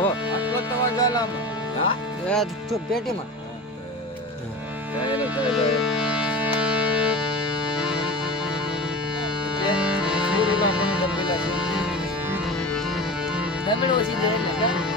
હો આટલો તવા જાલામાં હા એ ચૂપ પેટીમાં જઈને તો ગુરુના મંત્ર પેલા છે જમીન ઓછી દે ને કા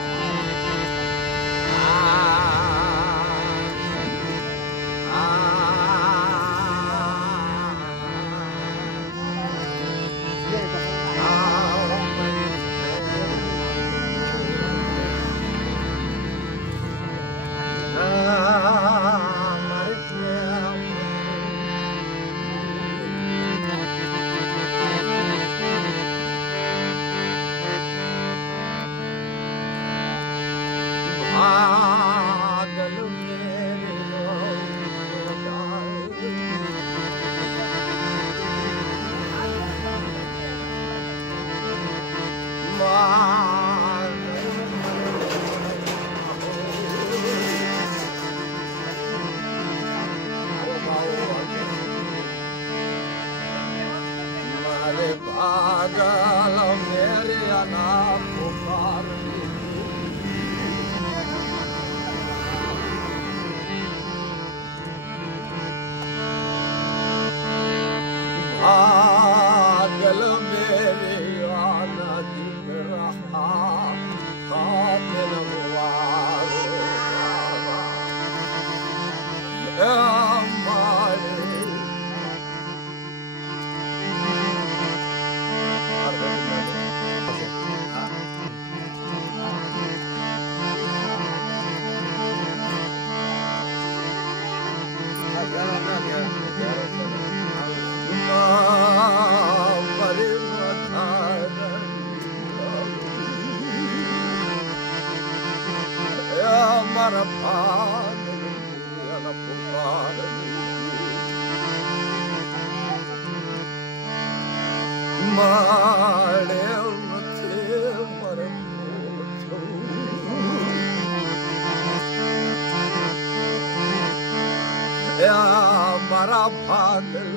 पागल मेरे अनाप पुकार पागल मेरे आना दिन रहा खातिर મારા પાગલ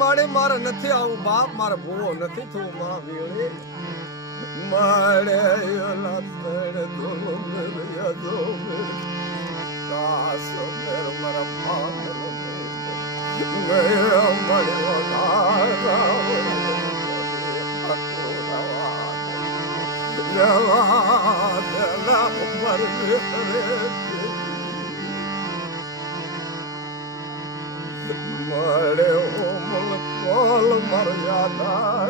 મારે મારે નથી આવું બાપ મારે ભૂવો નથી થવું માં વેળે મારે મારા પાગલ મળે ઓમલ કોલ મર્યાદા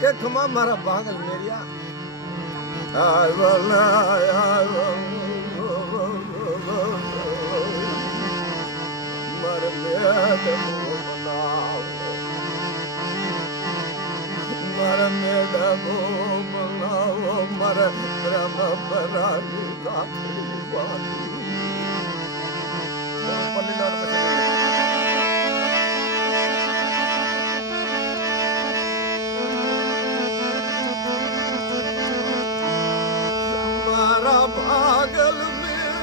કે ખમા મારા પાગલ મેરિયા મારા મેડમો બનાવો મારા પ્રેમ બરાની રાખડી વાલી મારા પાગલ મેરી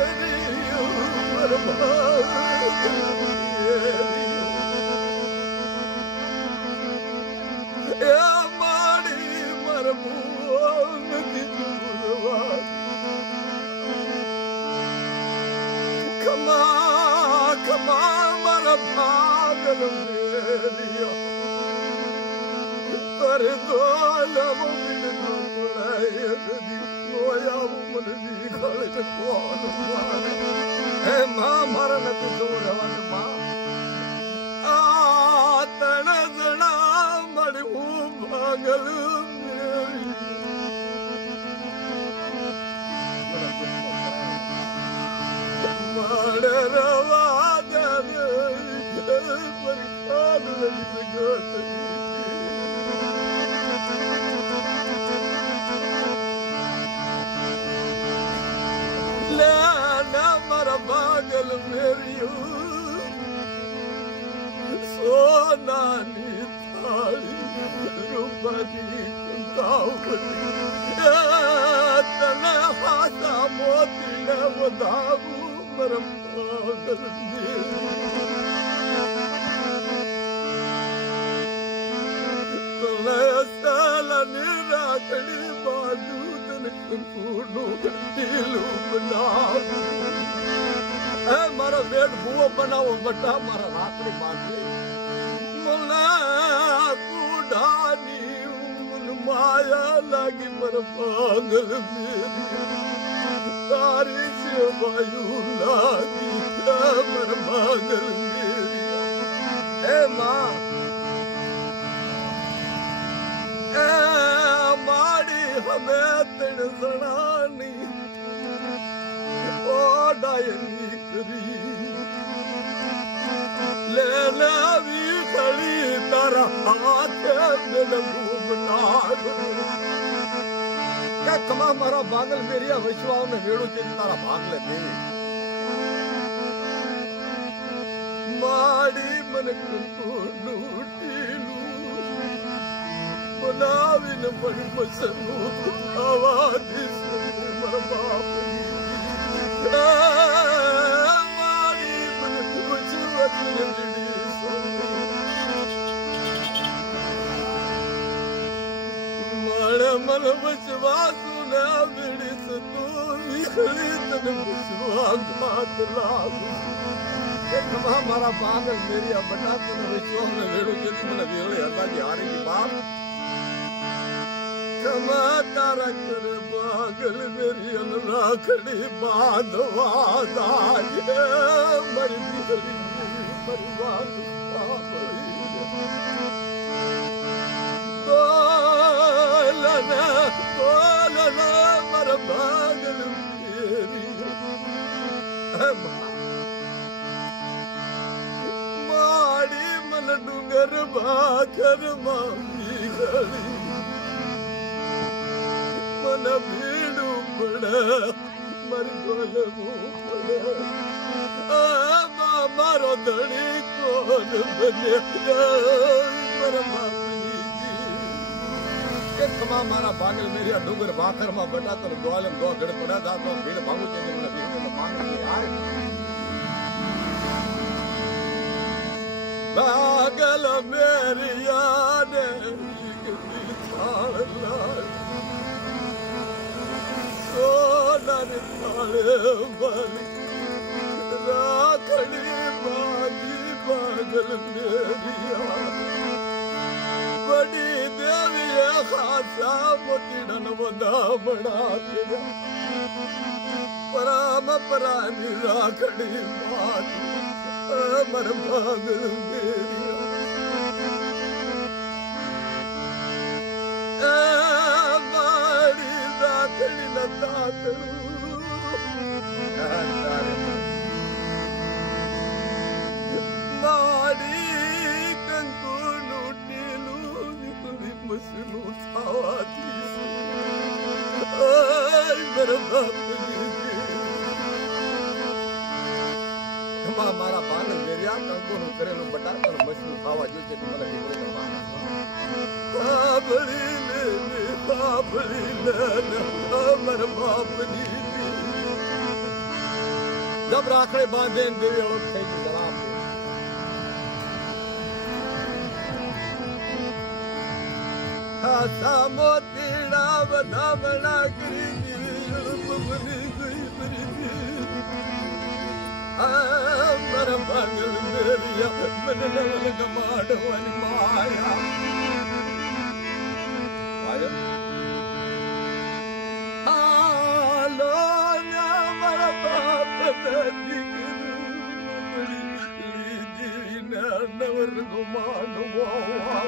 મારા નથી જોવું રહેવાનું માં આ તણ જણા મળ્યું પાગલ મળે રવા દે મારા પાગલ મેર્યું સોનાની થાળી રૂપાની તને હાથ વધાવું મરમ પાગલ સાલાની રાખડી બાજુ તને કંકુનું ઢીલું બનાવું એ મારો બેટ ભૂવો બનાવો બટા મારા રાખડી બાંધી મને કુડાની ઉમન માયા લાગી મર પાગલ મેરી તારી સેવાયું લાગી મર પાગલ મેરી એ માં એ માડી હમે તણ જણાની ઓડાયની કરી લેનાવી ખડી તારા હાથે મેળવું બનાગ કે કમા મારા ભાગલ મેરિયા વૈશ્વાઓને વેળું છે તારા ભાગલે દેવી માડી મને કુંડું ટીલું બનાવીને પણ મસનું આવા દિસ મારા બાપની મારી મને કુછવત જડી મારે મન વિશ્વાસુ ના વિડીસ તું વિખડી તને વિશ્વાસ ઘાત લાગુ ખમા મારા પાગલ મેરી આ બટા તને વિશ્વાસ ને વેડું છે મને વેળે હતાજી હારી બાપ ખમા તારા કર પાગલ મેરી અન રાખડી બાંધવા દાજે મરી દીકરી પરિવાર તોલના મારા પાગલ મેરી માડી મન ડુંગર ભાખર મામી ઘડી મન ભીડું પડે મારી ગોલવું પડે મારો ધણી કોણ બને મારા બાપની કે કમા મારા ભાગલ મેરી આ ડુંગર ભાખર માં બટા તો ગોલમ દો ઘડ પડ્યા તા તો ભીડ ભાગું છે મને ભીડ માંગી યાર ભાગલ મેરી યાને થાળ લાલ સોનાની થાળે વાલી રાખડી બાજી ભાગલ મેરી બડી દેવીએ ખાસા મોતીડન વધામણા પરામ પરાની રાખડી બાજી અમર ભાગલ મેરી મારી રાખડી ન માડી કંકુનું ટીલું નીકળી મસનું થવાથી મારા બાપની મારા પાગલ મેરિયા કંકુનું કરેલું બટાકર મસનું ખાવા જોઈએ છે મને દીકરીને સાંભળી લે મારા બાપની જબ રાખડે બાંધે દેવી અળગ થઈ ગઈ જરા ખાસા મોતીડા વધામણા કરી બની ગઈ મારા ભાગલ મેરિયા મને નવલ ગમાડવાની માયા હાલો મારા બાપ દીકરી નવર ગુમાડવા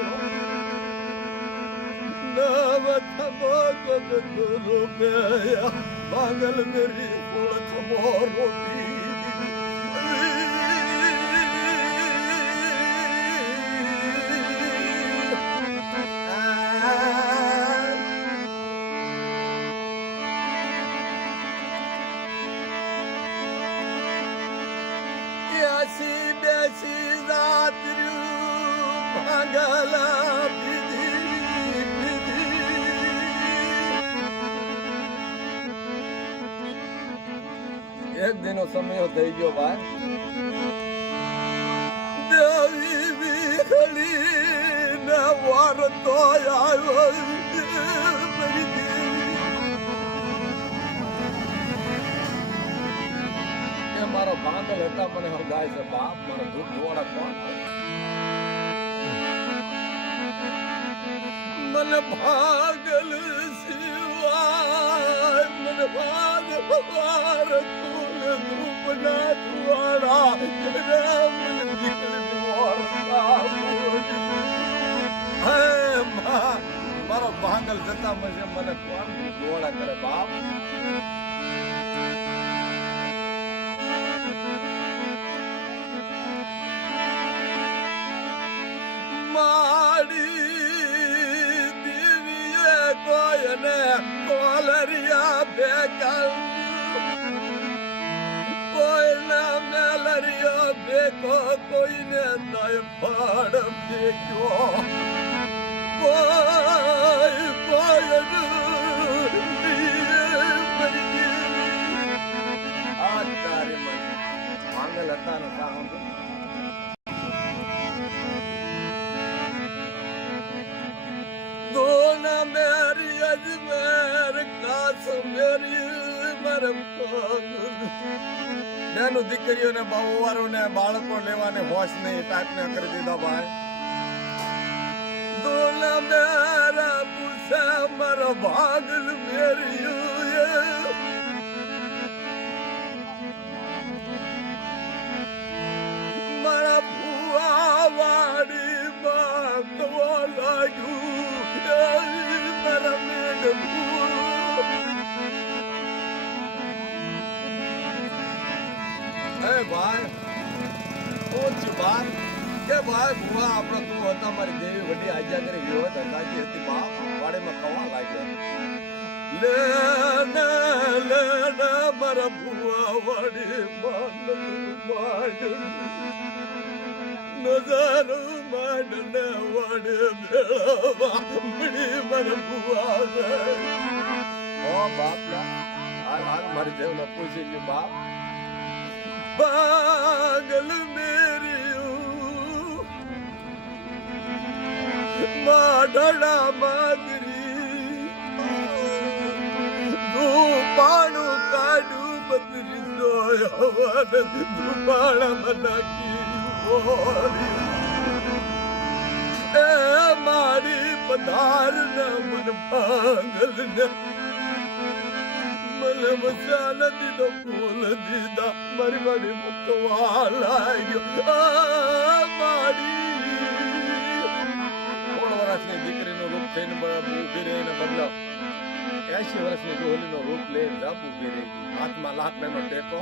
નવ થમો રૂપિયા ભાગલ મેરી ફૂળ થમો રોટી બેસી બેસી રાત્ર્યું ભાગલા એક દિનો સમય થઈ ગયો ભાઈ દેવી વિખડી ને વાર તો આવ્યો મારી દેવી એ મારો ભાંગલ હતા મને હરગાય છે બાપ મારો દૂધ ધોવાડા કોણ મને ભાગલ સિવાય મને ભાગ વાર તું ધૂપના ધુવાડા રામ દીકરી હે મારો ભાંગલ જતા મને મને કોણ ધોવાડા કરે બાપ માડી કોયને કોલરિયા બેકલ કોઈના મેલરિયા બેકો કોઈને નય ફાડ બેક્યો કોઈ આ તારે મને માંગલ હતા ને કામ दोना मेरी अजमेर कासम मेरी मरम નેનું દીકરીઓને બહુવારોને બાળકો લેવાને હોશ નહીં ટાઈપને કરી દીધા ભાઈ દોના મેરા પૂછા મારા ભાગલ મેરી મારા ભુવા વાડી માં તો લાગ્યું મારા મેડમ ભાઈ ઓછી બાર કે ભાઈ ભુવા આપણે તું હતા મારી દેવી વડી આજ્ઞા કરી ગયો ધંધાજી હતી બાપ વાડેમાં ખવા લાગ્યા લેના મારા ભુવા વાડી નજારો માંડને વાડે મેળવા મળી મારા ભુવા ઓ બાપ હાલ મારી દેવને પૂછી ગયું બાપ पागल मेरी माडड़ा मादरी धूपाणु काडू बदरी सोया धूपाणा मनाकी ए मारी पधार न मन पागल न મને મસાલા દીધો ફૂલ દીધા મારી મારી મુતવા લાગ્યો મારી 16 વર્ષની દીકરીનું રૂપ થઈને ઊભી રહીને બદલાવ 80 વર્ષની ડોલીનો રૂપ લઈને જાપ ઊભી રહી હાથમાં લાકડાનો ટેકો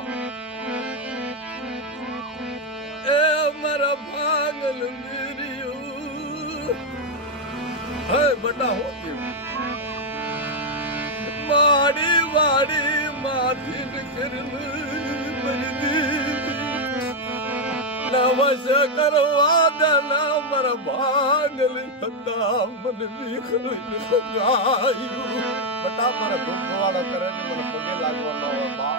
એ મારા ભાગલ મેરીઓ હે બટા હોતી માડી વાડી માથી નવસ કરવા દેના મારા ભાગલ થતા મને નીકળી ગાયું બટા મારા ધૂપવાળા કરે ને મને પગે લાગવાનો બા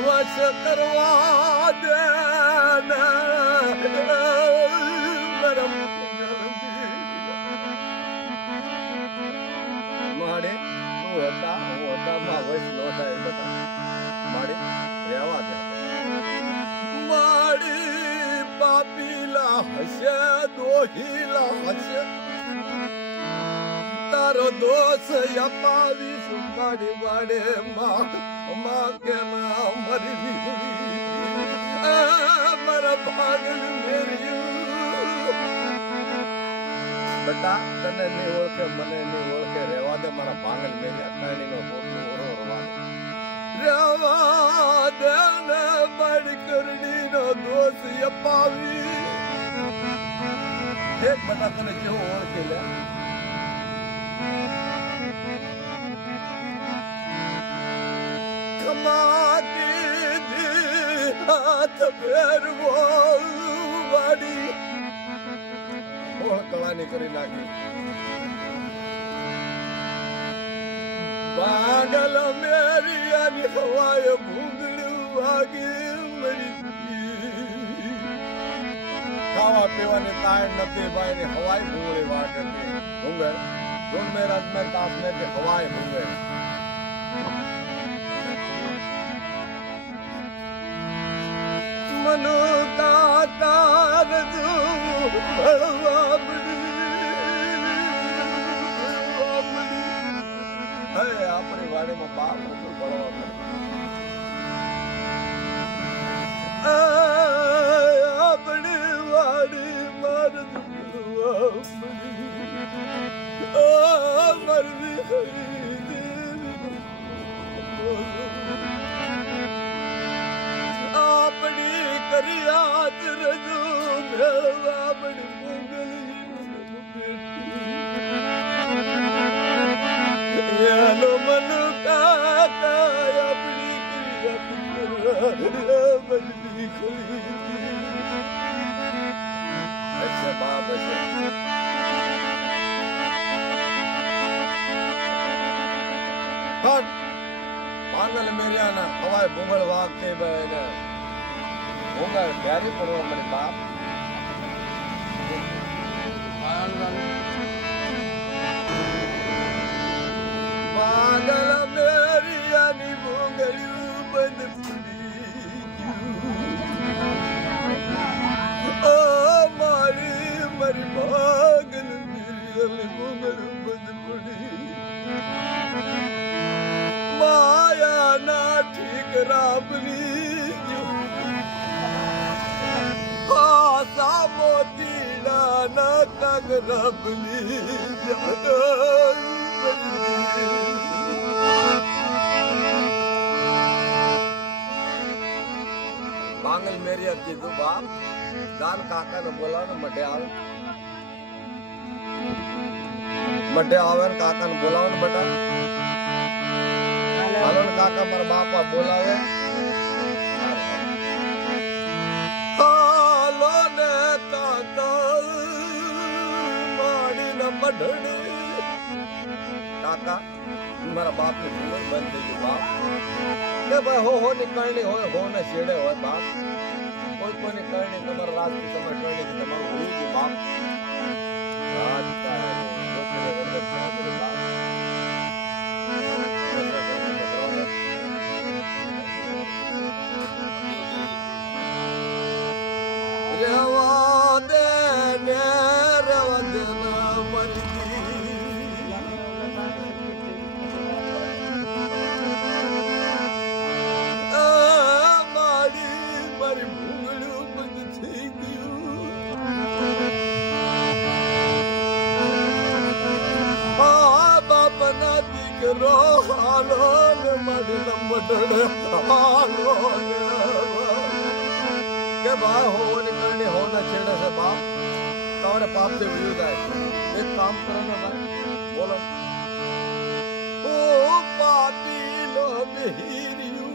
વશ કરવા દેના માડે તું હતા હું હતા માં વશ નો થાય બતા માડે રહેવા દે માડી પાપીલા હશે દોહીલા હશે તારો દોષ અપાવી સુંદરી વાડે માં કે ના મરી મારા ભાગલ મેરી બટા તને નહીં ઓળખે મને નહીં ઓળખે રહેવા દે મારા ભાગલ મેરી અટાણીનો પોટલો રેવા દે ને બડ કરડીનો દોષ અપાવી એક બટા તને કેવો ઓળખે લે ફેરવો વાડી કોણ કળાની કરી નાખી પાગલ મેરી આની હવાએ ભૂંગળું વાગી મરી ખાવા પીવાની તાણ નથી ભાઈ ને હવાઈ ભૂંગળી વાગે ભૂંગળ ધૂન મેરા મેર દાસ મેં કે હવાઈ ભૂંગળ મનો કા તાર જો બળવા બડી આપણી વાડીમાં બાપ હતું બળવા બડી આપણી વાડી માર મરવી આપણી કરિયાત રજો ભેળવા બડી મોગલી યાલો મન કાકા આપણી કરિયાત બડી ખરી ऐसे बाप ऐसे हट पागल मेरिया ना हवाए भूगल वाग के बने भूगल प्यारी पड़ो मेरे बाप पागल मेरिया नी भूगलियो बंद મારી પાગલ મેરી ભૂગલ બંધ પડી માયા ના ઠીક રાબલી આસા મોતીડા ના કાગ રાબલી પાગલ મેરી કીધું બાપ દાન કાકા ને બોલાવો મઢે આવે મઢે આવે ને કાકા ને બોલાવો ને બેટા હાલો ને કાકા મારા બાપા બોલાવે હાલો ને કાકા માડી ને મઢડે કાકા મારા બાપ ની ભૂલ બંધ થઈ ગયું બાપ કે ભાઈ હો ની કરણી હોય હો ને છેડે હોય બાપ કોઈ કોની કરણી તમારા રાજથી તમે કરણી તમારું હોઈ ગયું બાપ રાજકારણ લોકોને ગમે તમારું બાપ રેવા દે ને રેવા દે ના મરી रो हालो ने माडी लंबटड़े हालो ने के भाई हो निकलने हो ना छेड़े से बाप तुम्हारे पाप से वियोग जाए एक काम करो ना भाई बोलो ओ पापी लो बेहिरियू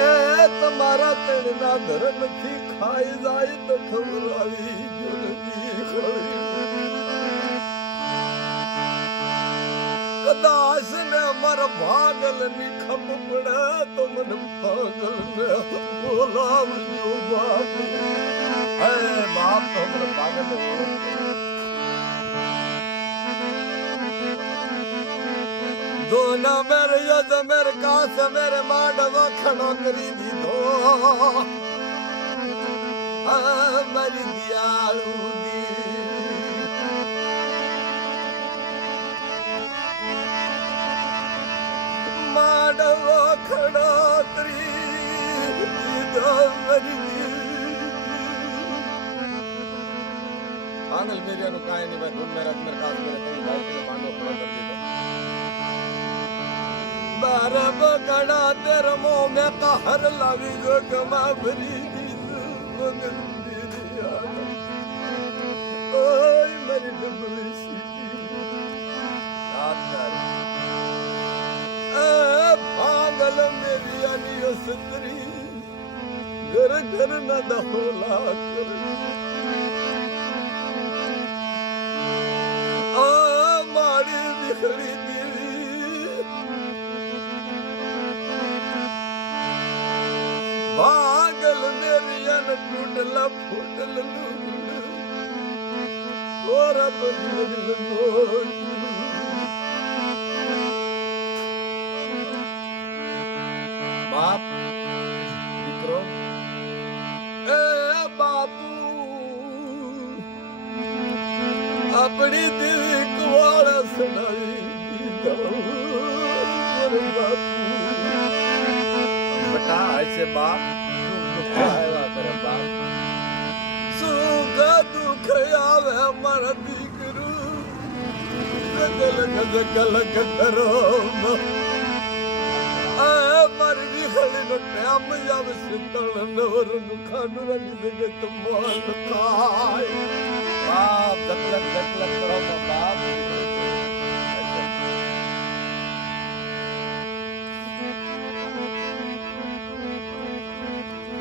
ए तुम्हारा तेना धर्म थी खाई जाए तो खबर आई जो नहीं खड़ी कदाच ने मर भागल नी खप पड़े तो मन पागल ने बोलाव जो बाप है बाप तो मन पागल ने दोना मेरे यद मेरे कास मेरे माडवा खड़ो करी दी दो मरी दियालू दी माडवा खड़ा करी दो मरी पागल मेरे नु काई नहीं मैं धुन मेरा मेरे कास मेरे तेरी भाई के मांडो खड़ा कर दे बारब कड़ा तेरे मुंह में कहर लावी जो कमा भरी दी मंगल दिया ओए मेरी डबली सीटी रात पागल सतरी घर घर न दहोला कर आ मारी बिखड़ी देवी भागल मेरी अन टूटला फूटल लूगड़ और अब लगल नोच बाप દીકરો એ બાપુ આપણી દેવી કુવાળા સડાવી બેટા ऐसे बाप दुख आया करे बाप सुख दुख आवे मारा દીકરો ગગલ ગગલ ગતરો મારી વિખડી નો ટામ આવે સિતળ નવર નું ખાનું રડી દે તો મોલ થાય બાપ દકલક કરો બાપ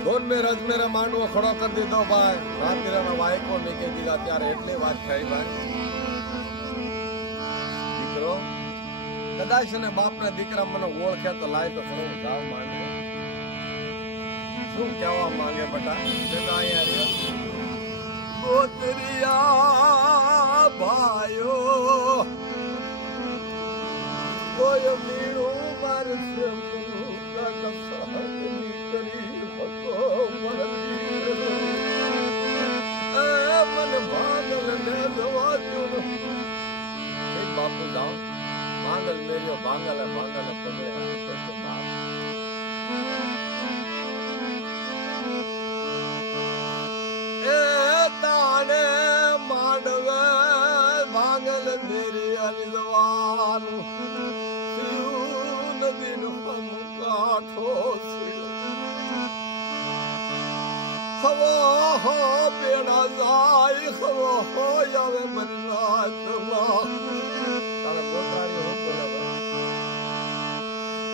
दोन में रज मेरा मांडવો ખડો કરી દીધો ભાઈ રાત્રિના વાયકો નીકળી દીધા ત્યારે એટલી વાત થઈ ભાઈ દીકરો કદાચ ને બાપના દીકરા મને ઓળખે તો લાય તો ઘણું જાવ માંગે શું કહેવા માંગે બેટા બેટા અહીંયા રહ્યો ગોતરિયા ભાઈઓ કોઈ મીણું મારશે મુકા કસાની કરી હકો મને ભાગલ ને દવાજો એક બાપુ જાઓ માંગલ મેર્યો ભાંગલ પગડે બાપ એ તાણે માંડવે ભાંગલ મેરી અનિલવાનું નદીનો કાઠો હવો હો બેડા જાય હવો હો આવે મરના તારા ગોત્રાણી હો બોલાવે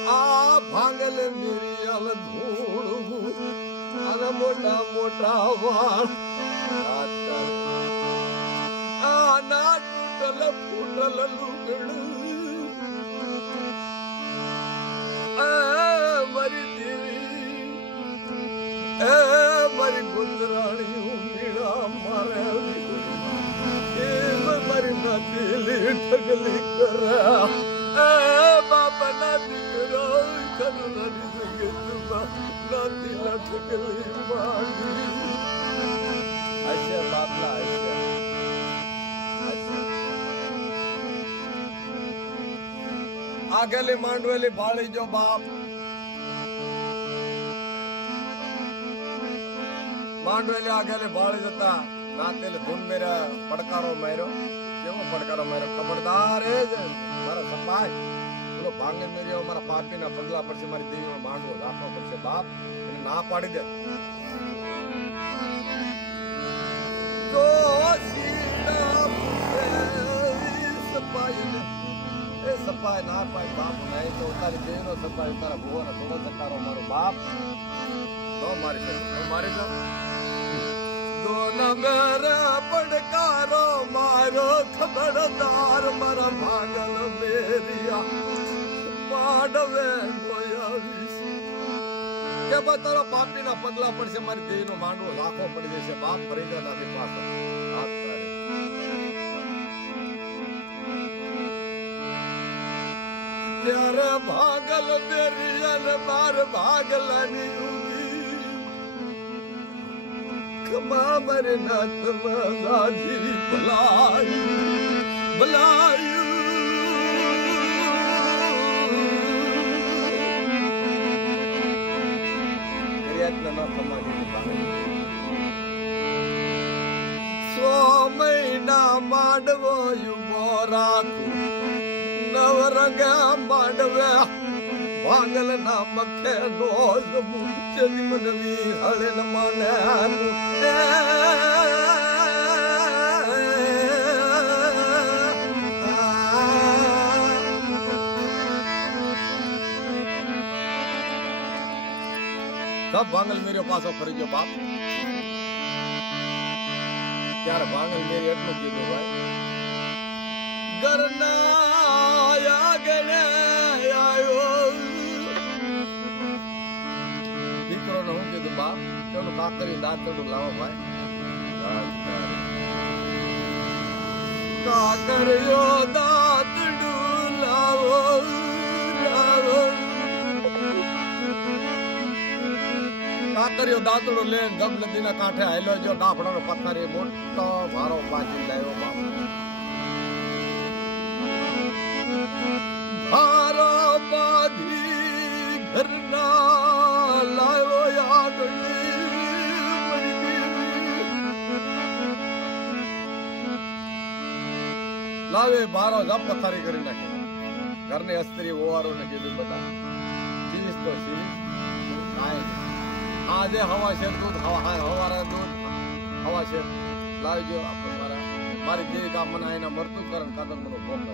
આ ભાંગલ મિરિયલ ધૂળ અને મોટા મોટા વાળ આ ના તૂટલ ફૂટલ લુગડું મારી દેવી મારી ગોત્રાણી મીણા મારે મારી નાતી ઠગલી કરા બાપા નાતી કરો કરુણાની જગતમાં નાતી ઠગલી માંડી આશા બાપલા આશા આગેલી માંડવેલી ભાળી જો બાપ માંડવેલી આગેલી ભાળી જતા નાતેલે ધૂન મેરા પડકારો માર્યો કેવો પડકારો માર્યો ખબરદાર એ જ મારા સપાય બોલો ભાંગે મેર્યો મારા પાપીના પગલા પડશે મારી દેવીનો માંડવો રાખવો પડશે બાપ એને ના પાડી દે તો સીડા સપાય એ સપાય ના પાય બાપ નહીં તો તારી દેવીનો સપાય તારા ભુવાનો થોડો ચકારો મારો બાપ તો મારી જાવ दोन मेरा પડકારો મારો ખબરદાર મારા ભાગલ મેરિયા માંડવે ગોયાવીશ કે બતારો પાપીના પગલા પડશે મારી દેવીનો માંડવો લાખો પડી જશે બાપ ફરી ગયા નાથી પાછો હાથ તારે ત્યારે ભાગલ મેરિયા ને માર ભાગલાની મામર નાથ માજી ભલાયું સો મહિના માંડવો યુબો રાખું નવરંગા માંડવે ભાંગલ ના મખે રોજ ચલી મનવી હળે ન માને સબ ભાંગલ મેર્યો પાછો ફરી ગયો બાપ. ત્યારે ભાંગલ મેરી એટલું કીધું ભાઈ, ઘરના આગણે આવ્યો. દીકરોને હું કીધું બાપ, તેનું કાકરી દાંતરડું લાવો ભાઈ. કાકરીઓ દાંતરડું લાવો લાવો. કાકરીઓ દાંતરડું લઈને ગમ નદીના કાંઠે હાલ્યો જો. ડાફડાનો પથ્થર એ મોટો ભારો પાછી લાવ્યો બાપ. ભારો બાંધી ઘરના લાવ્યો આગળ. લાવે ભારો જપ પથારી કરી નાખે. ઘરની અસ્ત્રી ઓવારો ને કીધું બધા જીવીશ તો જીવીશ, કાંઈ આજે હવા છે દૂધ, હવારે દૂધ હવા છે લાવજો. આપણે મારી દેવી કામ મને એના મરતું કરે કાદમ મને ભોગ કરે.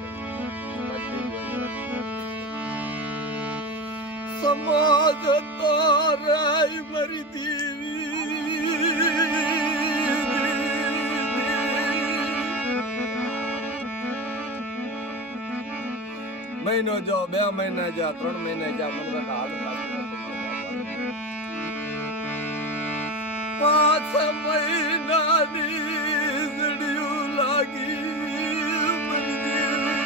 સમાજ તો રાય મારી દેવી. મહિનો જો, 2 મહિના જા, 3 મહિના જા, મને હાલ 5 મહિનાની જડિયું લાગી મરી દેવી.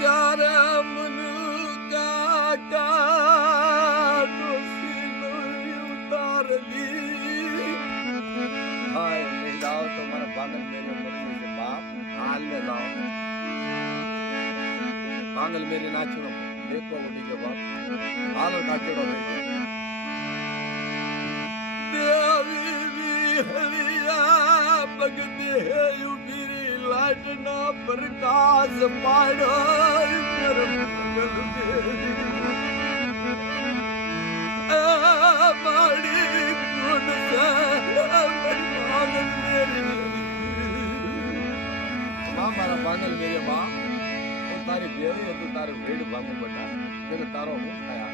ત્યારે મનુ કાકા ડોસીનો ઉતારલી. હાય લઈ જાઓ તો મારા ભાંગલ મેરી મરી છે બાપ. હાલ લે જાઓ. ભાંગલ મેરી નાચનો દેખો ઉડી ગયો બાપ. હાલો કાચડો થઈ ગયો. દેવી વિહળિયા બગદે ઉભી લાટના પ્રકાશ પાડ્યો. મારી ગુણ મારા ભાંગલ મેરી બા, તારી ભેળી હતું, તારી ભેડ ભાંગું બટા. તેને તારો હું થયા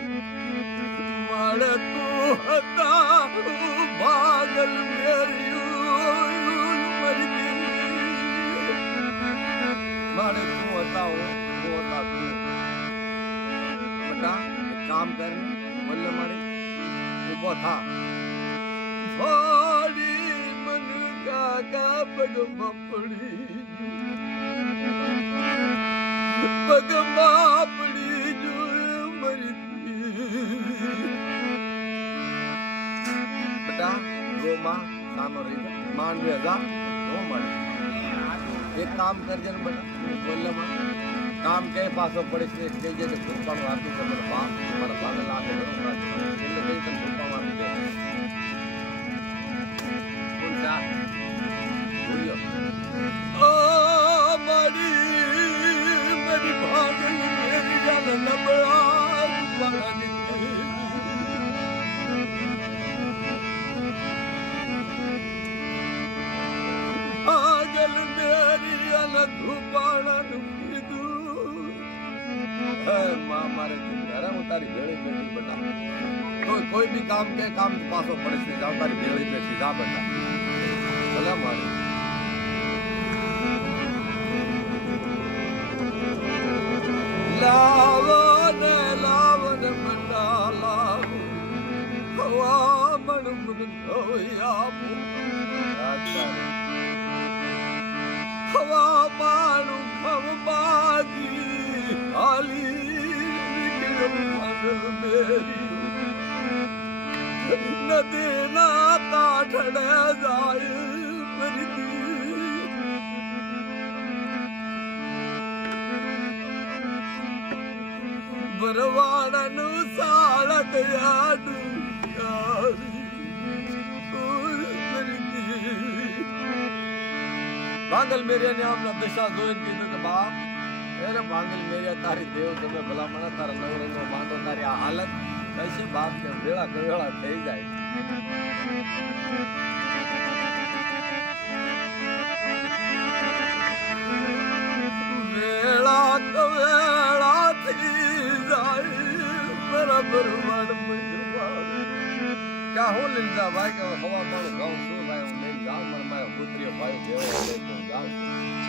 મળે તું હતા ભાંગલ મેર્યું મરી ગઈ. મળે તું હતા હું હતા તું બટા. એક કામ કર, બોલે મારી ઉભો થા. થોડી મન કાકા પગમાં પડી, પગમાં પડી જોયું મરી બેટા. ગોમાં સાનો રહી જાય માંડવે જા નો મળે. એક કામ કરજે ને બેટા, બોલે કામ કે પાછો પડે છે કહીજે કે ભૂપાનું આપી તમને બાપ મારા ભાગલ આપે એટલે કઈ તને ભૂપાનું આપી દે. કોણ જા બોલ્યો ઓ મારી ભાગલ મેરી જાન નબળા પાણી. ભાગલ મેરી અન ધુપાણાનું કીધું. હે માં મારે ઘરે હું તારી ભેળી બેઠી બતા. કોઈ બી કામ કે કામ પાછો પડે છે. જાઓ તારી ભેળી બેઠી જા બતા. ભલા મારી લાવન લાવન બટા લાવ. હવા મન મન ધોયા હવા પાણું ખવબાજી હાલી ભાંગલ મેરી. નદીના કાંઠડે જાય મરી. ભરવાડાનું સાળક યાદું ભાંગલ મેરિયાને આમના દશા જોઈને કીધું કે બાપ અરે ભાંગલ મેરિયા તારી દેવ તમે ભલામણ તારા નવરંગનો માંડો તારી આ હાલત કઈ બાપ કે વેળા કવેળા થઈ જાય. બરવાડ મજવા ક્યાં હું લઈને જા ભાઈ કે હવે હવા પાણી ઘઉં શું ભાઈ હું લઈને જાઉં મને મારો પુત્રીઓ ભાઈ જેવો હોય તો જાઉં